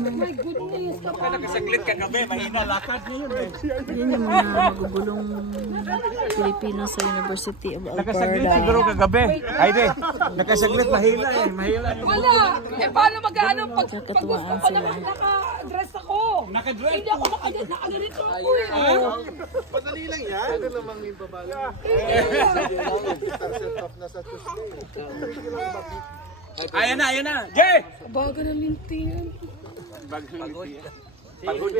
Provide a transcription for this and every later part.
My goodness. Nakasaglit ka gabi, mahina lakad niyo yun eh. Yan yung mga magugulong Pilipino sa University of Nakasaglit Alberta. siguro kagabi. Ay di, nakasaglit mahila eh, mahila. Wala. Eh, paano mag-ano pag, pag gusto ko naman naka-dress ako? Nakadress Hindi ako makaganito. Nakaganito ako eh. Madali lang yan. Ano namang yung? Tarset off na sa Tuesday. Ayan na, ayan na. Jay! Baga ng lintingan. Pagod.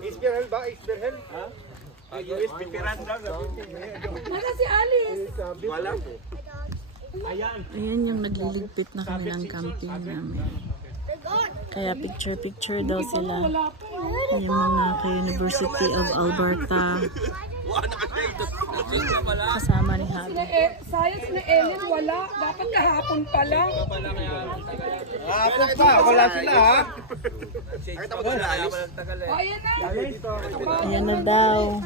Isberhel ba? Isberhel? Pagod, veteran daw. Naka si Alice. Wala. Ayan yung nagliligpit na kami ng camping namin. Kaya picture-picture daw sila. Wala. Yung mga ka-University of Alberta. Kasama ni Habi. Eh, science na Ellen, wala. Dapat kahapon pa lang. Hapon pa, wala sila ha. O, ayan na. Ayan na daw.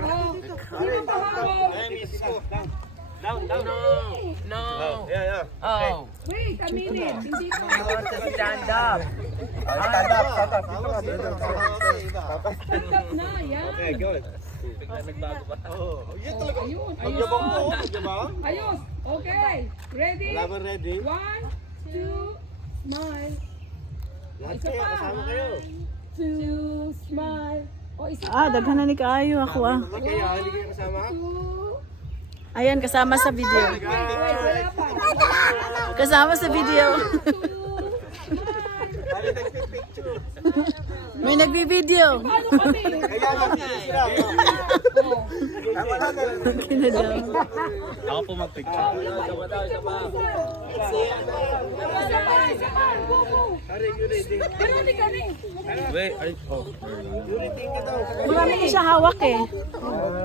Oh, hawak? Down, down. No. Yeah, yeah. Oh. Wait a minute. Hindi pa. Stand up. Stand up, stand up. Stand up na. Yan. Okay, good. Nagbago pa. Oh, yan talaga. Ayun. Magyabang mo, Ayos. magyabang. Ayos. Okay. Ready? Laban ready. One, two, smile. Lahat Isa kayo, pa. kasama kayo. Two, smile. O, isa Ah, pa. daghan na ni Kaayo ako ah. Lahat kayo, hindi kayo kasama. Two. Ayan, kasama sa video. Wait, wala pa. Kasama sa video. May nagbibideo. Paano kami? Kaya lang, Tama na, daw. Ako po mag-picture. Wait, ay, oh. Marami siya hawak eh.